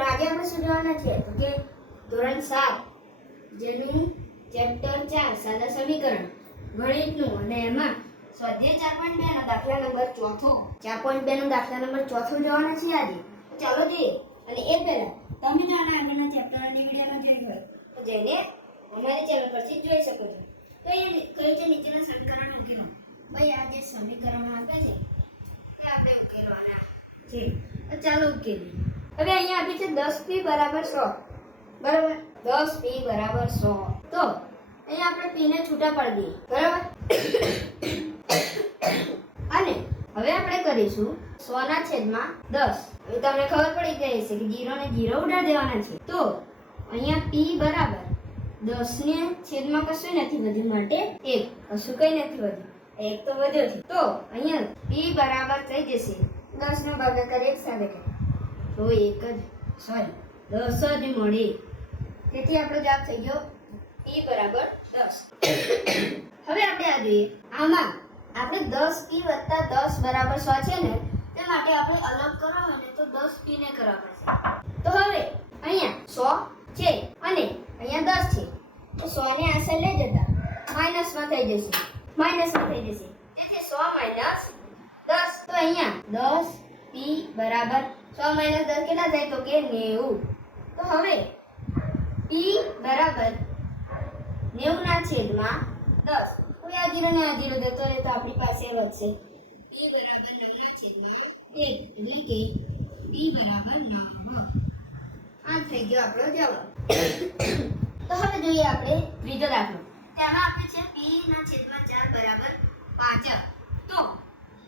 મિત્રો આજે આપણે શું જોવાના છે તો કે ધોરણ 7 જેનું ચેપ્ટર 4 સાદા સમીકરણ ગણિતનું અને એમાં સ્વાધ્યાય 4.2 નો દાખલા નંબર 4 4.2 નો દાખલા નંબર 4 જોવાના છે આજે. તો ચાલો જોઈએ. અને એ પહેલા તમે જો આના આગળના ચેપ્ટરની વિડિયોમાં જોઈ હોય તો જઈને અમારી ચેનલ પરથી જોઈ શકો છો. તો એ કહે છે નીચેના સમીકરણ ઉકેલો. ભાઈ આ જે સમીકરણો આપે છે તે આપણે ઉકેલવાના છે. તો ચાલો ઉકેલીએ. હવે અહીંયા આપી છે 10p બરાબર 100 બરાબર 10p બરાબર 100. તો અહીંયા આપણે p ને છૂટા પાડી દઈએ બરાબર. અને હવે આપણે કરીશું 100 ના છેદમાં 10. હવે તમને ખબર પડી ગઈ છે કે 0 ને 0 ઉડાડી દેવાના છે. તો અહીંયા p બરાબર 10 ને છેદમાં કશું નથી વધ્યું માટે 1 કશું કઈ નથી વધ્યું 1 તો વધ્યો છે. તો અહીંયા p બરાબર થઈ જશે 10 નો ભાગાકાર 1 સાથે કરો તો 1 જ 10 જ મળે. તેથી આપણો જવાબ થઈ ગયો p બરાબર 10. હવે આપણે આ જોઈએ. આમાં આપણે 10p વત્તા 10 બરાબર 100 છે ને તે માટે આપણે અલગ કરવા ને તો 10p ને કરવા પડશે. તો હવે અહીંયા 100 છે અને અહીંયા 10 છે તો 100 ને આ સાઈડ લઈ જતા માઈનસમાં થઈ જશે તેથી 100 - 10. તો અહીંયા 10p બરાબર 100 - 10 કેટલા થાય તો કે 90. તો હવે p બરાબર 90 ના છેદમાં 10. હવે આ 0 ને આ 0 જતો રહે તો આપણી પાસે વધશે p બરાબર 9 ના છેદમાં 1 એટલે કે p બરાબર 9. આ થઈ ગયો આપણો જવાબ. તો હવે જોઈએ આપણે ત્રીજો દાખલો. તેમાં આપે છે p ના છેદમાં 4 બરાબર 5. તો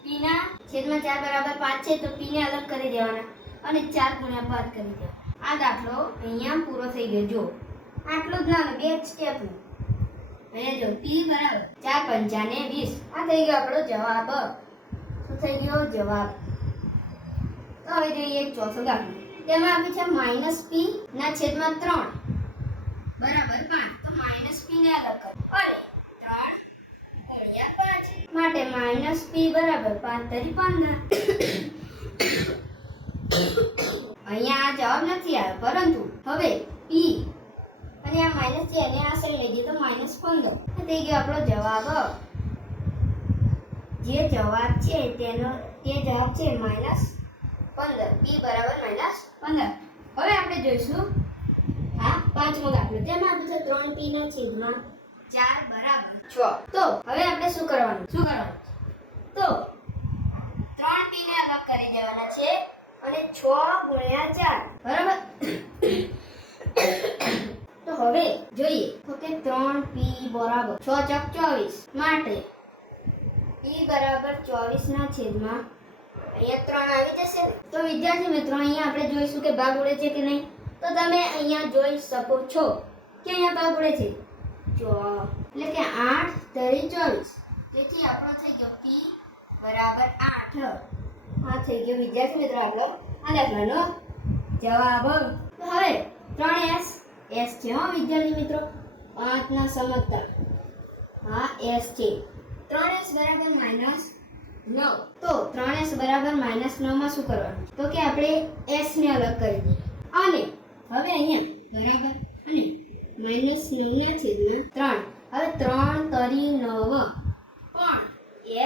p ના છેદમાં 4 બરાબર 5 છે તો p ને અલગ કરી દેવાના અને 4 ગુણ્યા 5 કરી દેવાના. આ દાખલો અહીંયા પૂરો થઈ ગયો. જો આટલું જ નાનું બે સ્ટેપ નું. અહીંયા જો p બરાબર 4 × 5 = 20. આ થઈ ગયો આપણો જવાબ. શું થઈ ગયો જવાબ? તો હવે જોઈએ એક ચોથો દાખલો. તેમાં આપે છે -p ના છેદમાં 3 બરાબર 5. તો -p ને અલગ કરો અને 3 × 5 માટે -p બરાબર 5 × 15. અહીંયા આ જવાબ નથી આવ્યો પરંતુ હવે p અને આ માઈનસ છે અને આ સાઈડ લઈ જઈએ તો -15. આ થઈ ગયો આપણો જવાબ. જે જવાબ છે તે જવાબ છે -15. p બરાબર -15. હવે આપણે જોઈશું હા પાંચમો દાખલો. તેમાં આપે છે 3p ના છેદમાં 4 બરાબર 6. તો હવે આપણે શું કરવાનું તો 3p ને અલગ કરી દેવાના છે અને 6 × 4 બરાબર. તો હવે જોઈએ તો કે 3p બરાબર 6 × 24 માટે p બરાબર 24 ના છેદમાં અહીંયા 3 આવી જશે ને. તો વિદ્યાર્થી મિત્રો અહીંયા આપણે જોઈશું કે ભાગ ઉડે છે કે નહીં. તો તમે અહીંયા જોઈ શકો છો કે અહીંયા ભાગ ઉડે છે એટલે કે 8 × 24. તેથી આપણો થઈ ગયો p બરાબર 8. આ થઈ ગયો વિદ્યાર્થી મિત્રો આપણો આ દાખલાનો જવાબ. તો હવે 3s છે હો વિદ્યાર્થી મિત્રો 5 ના સમજતા. હા s છે. 3s બરાબર -9. તો 3s બરાબર -9 માં શું કરવાનું તો કે આપણે s ને અલગ કરી દઈએ અને હવે અહીંયા બરાબર અને -9 ના છેદમાં 3. હવે 3 તરી 9 પણ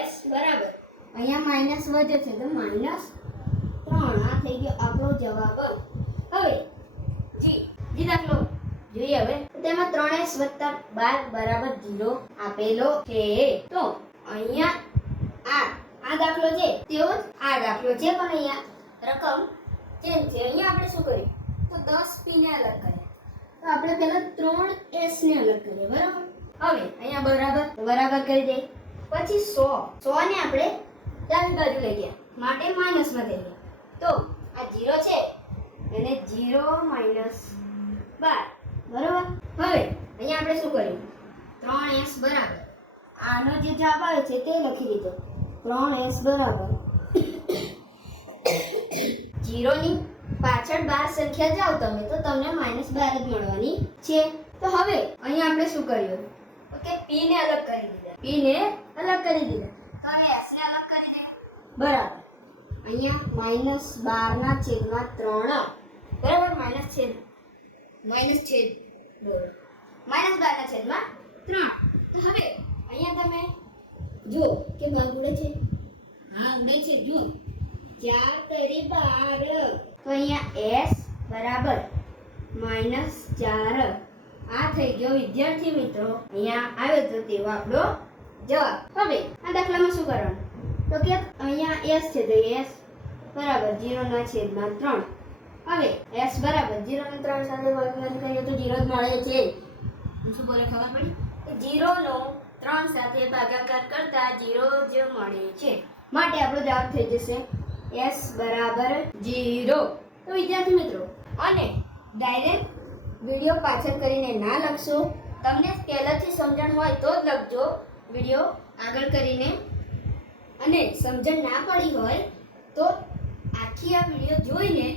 s બરાબર અહીંયા માઈનસ વધે છે તો -3. આ થઈ ગયો આપણો જવાબ. હવે જી દાખલો જોઈએ. હવે તેમાં 3s + 12 બરાબર 0 આપેલો છે. તો અહીંયા આ દાખલો છે તેવો જ આ દાખલો છે પણ અહીંયા રકમ ચેન્જ છે. અહીંયા આપણે શું કર્યું તો 10p ને અલગ કર્યા. તો આપણે પહેલા 3s ને અલગ કરીએ બરાબર. હવે અહીંયા બરાબર કરી દઈએ. પછી 100 ને આપણે ડાબી બાજુ લઈ ગયા માટે માઈનસમાં થઈ ગયા. તો આ 0 છે એને 0 - 12 બરાબર. હવે અહીંયા આપણે શું કર્યું 3s બરાબર આનો જે જવાબ આવે છે તે લખી દીધો. 3s બરાબર 0 ની પાછળ 12 સંખ્યા જાઓ તમે તો તમને -12 જ મળવાની છે. તો હવે અહીંયા આપણે શું કર્યું ઓકે p ને અલગ કરી દીધા. તો હવે s ને અલગ કરી દે બરાબર. અહીંયા -12 ના છેદમાં 3 બરાબર માઇનસ છેદ બરાબર -12 ના છેદમાં 3. તો હવે અહીંયા તમે જો કે ભાગ ઉડે છે, હા ઉડે છે, જો 4 તેરી 12. તો અહીંયા s બરાબર -4. આ થઈ ગયો વિદ્યાર્થી મિત્રો અહીંયા આવ્યો તો તેવો આપણો જવાબ. હવે આ દાખલામાં શું કરવાનું તો કે અહીંયા s છે તો s બરાબર 0 ના છેદમાં 3. હવે s બરાબર 0 ને 3 સાથે ભાગાકાર કરીએ તો 0 જ મળે છે. શું બોલે ખબર પડી? 0 નો 3 સાથે ભાગાકાર કરતા 0 જ મળે છે. માટે આપણો જવાબ થઈ જશે s બરાબર 0. તો વિદ્યાર્થી મિત્રો અને ડાયરેક્ટ વિડિયો પાછળ કરીને ના લખશો. તમને પહેલાથી સમજણ હોય તો જ લખજો વિડિયો આગળ કરીને, અને સમજણ ના પડી હોય તો આખી આ વિડિયો જોઈને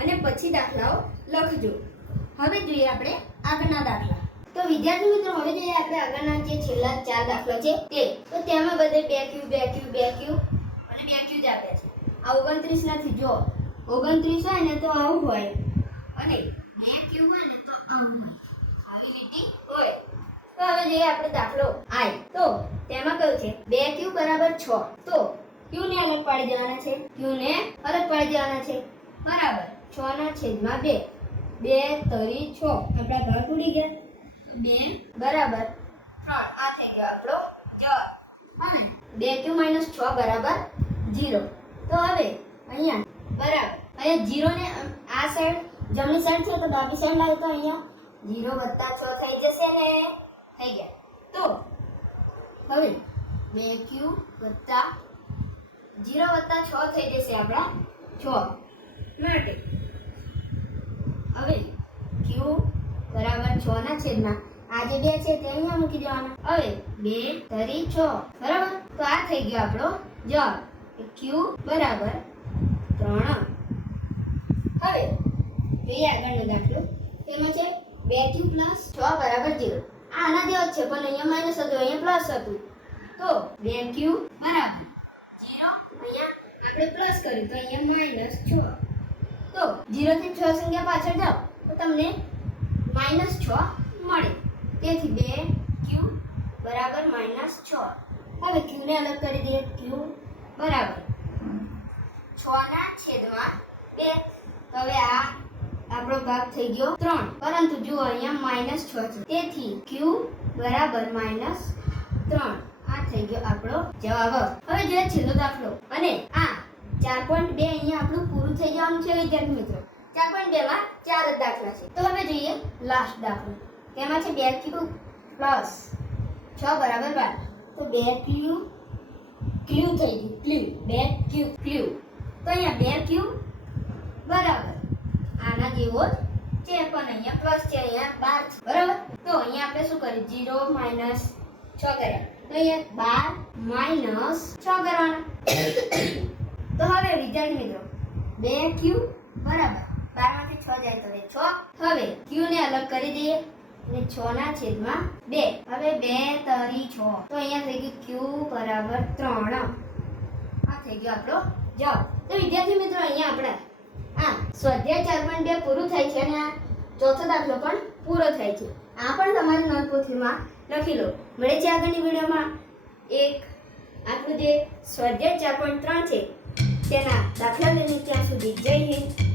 અને પછી દાખલાઓ લખજો. હવે જોઈએ આપણે આગળના દાખલા. તો વિદ્યાર્થી મિત્રો હવે જોઈએ આપણે આગળના જે છેલ્લા 4 દાખલા છે તે. તો તેમાં બધે 2q અને 2q જ આપ્યા છે. આ 29 નથી. જો 29 હોય ને તો આવું હોય અને 2q હોય ને તો આવું હોય, આવી લીટી હોય. તો હવે જોઈએ આપણે દાખલો I. તો તેમાં કયું છે 2q બરાબર 6. તો q ને અલગ પાડી દેવાના છે, q ને અલગ પાડી દેવાના છે. બરાબર 6 ના છેદમાં 2. 2 તરી 6. આપણા ભાગ ઉડી ગયા. 2 બરાબર 3. આ થઈ ગયો આપણો જવાબ. અને 2q - 6 બરાબર 0. તો હવે અહીંયા બરાબર અહીંયા 0 ને આ સાઈડ જમણી સાઈડ છે તો ડાબી સાઈડ લાવીએ તો અહીંયા 0 + 6 થઈ જશે ને. થઈ ગયા. તો હવે 2q + 0 + 6 થઈ જશે આપણા 6 માટે. હવે q બરાબર 6 ના છેદમાં આ જે 2 છે તે અહીંયા મૂકી દેવાના. હવે 2 તરી 6 બરાબર. તો આ થઈ ગયો આપણો જવાબ. q બરાબર 3. હવે જોઈએ આગળનો દાખલો. તેમાં છે 2q + 6 બરાબર 0. આના જેવો જ છે પણ અહીંયા માઈનસ હતું, અહીંયા પ્લસ હતું. તો 2q બરાબર 0. અહીંયા આપણે પ્લસ કર્યું તો અહીંયા -6. તો 0 થી 6 સંખ્યા પાછળ જાઓ તો તમને -6 મળે. તેથી 2q બરાબર -6. હવે q ને અલગ કરી દઈએ. q બરાબર 6 ના છેદમાં 2. હવે આ આપણો ભાગ થઈ ગયો 3. પરંતુ જુઓ અહીંયા -6 છે, તેથી q બરાબર -3. આ થઈ ગયો આપણો જવાબ. હવે જોઈએ છેલ્લો દાખલો. અને આ 4.2 અહીંયા આપણું પૂરું થઈ જવાનું છે વિદ્યાર્થી મિત્રો. 4.2 માં 4 જ દાખલા છે. તો હવે જોઈએ લાસ્ટ દાખલો. તેમાં છે 2q + 6 બરાબર 12. તો 2q થઈ ગયું 2q. તો અહીંયા 2q બરાબર આના જેવો જ છે પણ અહીંયા પ્લસ છે, અહીંયા 12 છે બરાબર. તો અહીંયા આપણે શું કર્યું 0 - 6 કર્યા. તો અહીંયા 12 - 6 કરવાના. તો હવે વિદ્યાર્થી મિત્રો 2q બરાબર 12 માંથી 6 જાય તો 6. હવે q ને અલગ કરી દઈએ અને 6 ના છેદમાં 2. હવે 2 તરી 6. તો અહીંયા થઈ ગયું q બરાબર 3. આ થઈ ગયો આપણો જવાબ. તો વિદ્યાર્થી મિત્રો અહીંયા આપણે સ્વાધ્યાય 4.2 પૂરું થાય છે અને આ ચોથો દાખલો પણ પૂરો થાય છે. આ પણ તમારી નોટબુકમાં લખી લો. મળે છે આગળની વિડીયોમાં એક આપણું જે સ્વાધ્યાય 4.3 છે તેના દાખલા લઈને ત્યાં સુધી. જય હિન્દ.